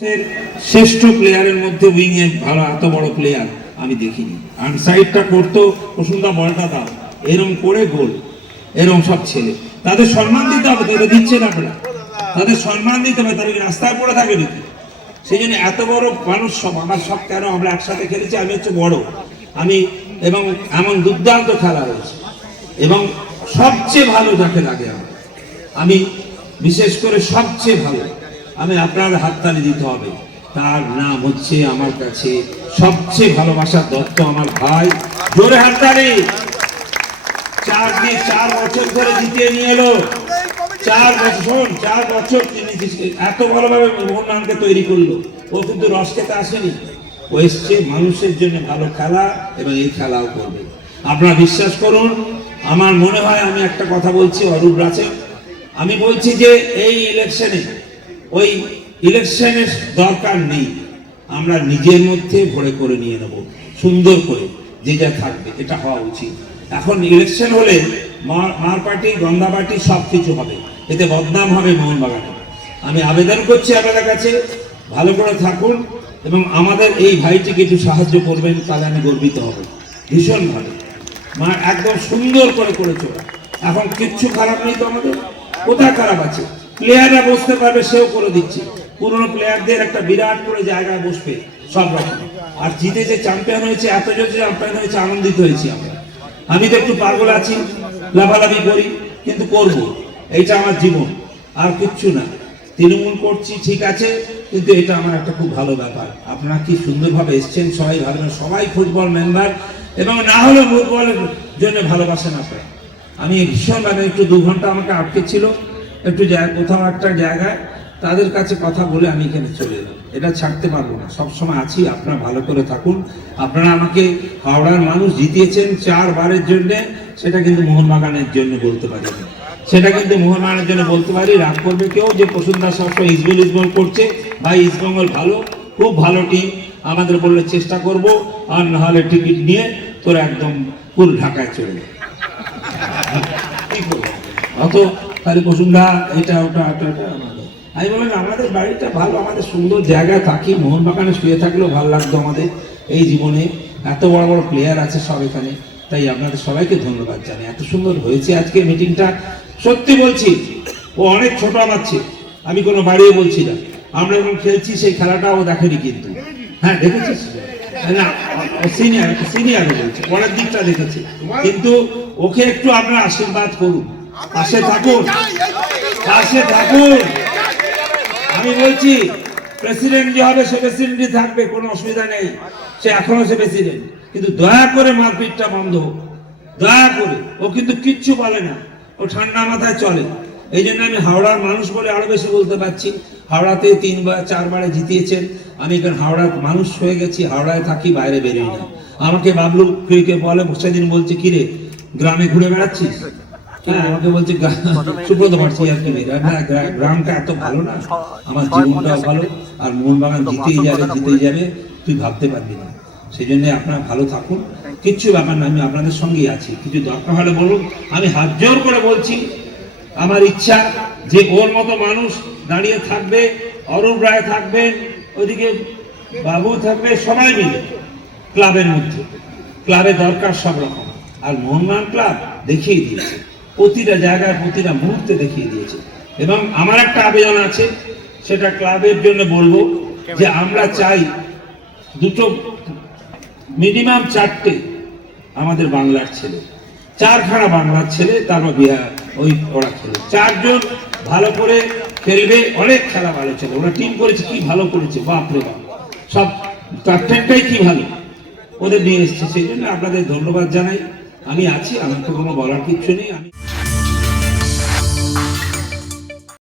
শ্রেষ্ঠ প্লেয়ারের মধ্যে উইং এ ভালো, এত বড় প্লেয়ার আমি দেখিনি। আর সাইডটা করতো বসুন্ধরা বলটা দাও। এরম করে গোল। এরম সব ছেলে। তাদের সম্মান দিতে হবে তো এটা দিচ্ছেন আপনারা। তাদের সম্মান দিতে হবে কি রাস্তায় পড়ে থাকে নাকি? সেই জন্য এত বড় মানুষ সব, আমার সব কেন আমরা একসাথে খেলেছি, আমি হচ্ছে বড়। আমি এবং এমন দুর্দান্ত খেলা হয়েছে। এবং সবচেয়ে ভালো যাকে লাগে আমি বিশেষ করে সবচেয়ে ভালো। আমি আপনার হাততালি দিতে হবে। তার নাম হচ্ছে আমার কাছে সবচেয়ে ভালোবাসার দত্ত আমার ভাই। জোরে হাততালি। চার দিয়ে চার বছর ধরে জিতিয়ে নিয়ে এলো। চার বছর চার বছর তিনি এত ভালোভাবে মোহনবাগানকে তৈরি করল, ও কিন্তু রস খেতে আসেনি। ও এসছে মানুষের জন্য ভালো খেলা এবং এই খেলাও করবে। আপনারা বিশ্বাস করুন, আমার মনে হয় আমি একটা কথা বলছি, অরূপ রাছে আমি বলছি যে এই ইলেকশনে ওই ইলেকশনের দরকার নেই। আমরা নিজের মধ্যে ভরে করে নিয়ে নেব, সুন্দর করে, যে যা থাকবে, এটা হওয়া উচিত। এখন ইলেকশন হলে মার পার্টি গঙ্গা পার্টি সব কিছু হবে। এতে বদনাম হবে মোহনবাগানে। আমি আবেদন করছি আপনাদের কাছে, ভালো করে থাকুন এবং আমাদের এই ভাইটিকে একটু সাহায্য করবেন, তাহলে আমি গর্বিত হব। ভীষণভাবে। মা একদম সুন্দর করে ওরা। এখন কিচ্ছু খারাপ নেই তো আমাদের? কোথায় খারাপ আছে? প্লেয়াররা বসতে পারবে, সেও করে দিচ্ছে। পুরনো প্লেয়ারদের একটা বিরাট করে জায়গায় বসবে সব রকম। আর জিতে যে চ্যাম্পিয়ন হয়েছে এত যে চ্যাম্পিয়ন হয়েছে, আনন্দিত হয়েছি আমরা। আমি তো একটু পাগল আছি, লাফালাফি করি, কিন্তু করব। এইটা আমার জীবন, আর কিচ্ছু না। তৃণমূল করছি, ঠিক আছে, কিন্তু এটা আমার একটা খুব ভালো ব্যাপার। আপনারা কি সুন্দরভাবে এসছেন সবাই, ভালো সবাই ফুটবল মেম্বার এবং না হলে ফুটবলের জন্য ভালোবাসেন আপনারা। আমি ভীষণভাবে একটু দু ঘণ্টা আমাকে আটকে ছিল। একটু কোথাও একটা জায়গায় তাদের কাছে কথা বলে আমি এখানে চলে এলাম। এটা ছাড়তে পারব না। সবসময় আছি, আপনারা ভালো করে থাকুন। আপনারা আমাকে হাওড়ার মানুষ জিতিয়েছেন চারবারের জন্য, সেটা কিন্তু মোহনবাগানের জন্য বলতে পারি সেটা কিন্তু মোহনবাগানের জন্য বলতে পারি, রাগ করবে কেউ যে প্রসুন্দা সবসময় ইসবল ইসবল করছে ভাই ইস্টবেঙ্গল ভালো, খুব ভালো টিম আমাদের বললে চেষ্টা করব, আর না হলে টিকিট নিয়ে তোরা একদম ফুল ঢাকায় চলে যা। কি করব? অত খালি বসুন্ধরা এটা, ওটা ওটা ওটা। আমাদের আমি বললাম, আমাদের বাড়িটা ভালো, আমাদের সুন্দর জায়গায় থাকি, মোহনবাগানে শুয়ে থাকলেও ভালো লাগতো আমাদের এই জীবনে। এত বড় বড় প্লেয়ার আছে সব এখানে। তাই আপনাদের সবাইকে ধন্যবাদ জানাই। এত সুন্দর হয়েছে আজকে মিটিংটা সত্যি বলছি, ও অনেক ছোট আমার চেয়ে। আমি কোনো বাড়িয়ে বলছি না। আমরা যখন খেলছি, সেই খেলাটাও দেখেনি কিন্তু। হ্যাঁ দেখেছিস? না সিনিয়র সিনিয়র বলছে। পরের দিকটা দেখেছি। কিন্তু ওকে একটু আপনারা আশীর্বাদ করুন। পাশে থাকুন পাশে থাকুন। আমি বলছি প্রেসিডেন্ট যে হবে, সে প্রেসিডেন্টই থাকবে, কোনো অসুবিধা নেই। সে এখনও সে প্রেসিডেন্ট কিন্তু দয়া করে মারপিটটা বন্ধ হোক। দয়া করে। ও কিন্তু কিচ্ছু বলে না। ও ঠান্ডা মাথায় চলে। এই জন্য আমি হাওড়ার মানুষ বলে আরও বেশি বলতে পারছি। হাওড়াতে তিনবার, চারবারে জিতিয়েছেন। আমি এখানে হাওড়ার মানুষ হয়ে গেছি। হাওড়ায় থাকি, বাইরে বেরোই না। আমাকে বাবলু কে বলে, সেদিন বলছে, কিরে, গ্রামে ঘুরে বেড়াচ্ছিস? হ্যাঁ আমাকে বলছে সুব্রত পারছি আর কি মেয়েরা। না গ্রা- গ্রামটা এত ভালো না। আমার জীবনটাও ভালো। আর মোহনবাগান জিতেই যাবে জিতেই যাবে তুই ভাবতে পারবি না। সেই জন্য আপনারা ভালো থাকুন। কিচ্ছু ব্যাপার না আমি আপনাদের সঙ্গেই আছি। কিছু দরকার হলে বলুন আমি হাত জোর করে বলছি আমার ইচ্ছা যে ওর মতো মানুষ দাঁড়িয়ে থাকবে অরূপ রায় থাকবেন ওইদিকে বাবু থাকবে সবাই মিলে ক্লাবের মধ্যে। ক্লাবে দরকার সব রকম। আর মোহনবাগান ক্লাব দেখিয়ে দিয়েছে। প্রতিটা জায়গায় প্রতিটা মুহূর্তে দেখিয়ে দিয়েছে। এবং আমার একটা আবেদন আছে, সেটা ক্লাবের জন্য বলব যে আমরা চাই দুটো মিনিমাম চারটে আমাদের বাংলার ছেলে, চারখানা বাংলার ছেলে, তারপর বিহার ওই ওরা খেলে। চারজন ভালো করে খেলবে, অনেক খেলা ভালো ছিল। ওরা টিম করেছে, কি ভালো করেছে, বাপরে বাপ। সব ক্যাপ্টেনটাই কি ভালো? ওদের নিয়ে এসছে, সেই জন্য আপনাদের ধন্যবাদ জানাই। আমি আছি, আমার তো কোনো বলার কিচ্ছু নেই। আমি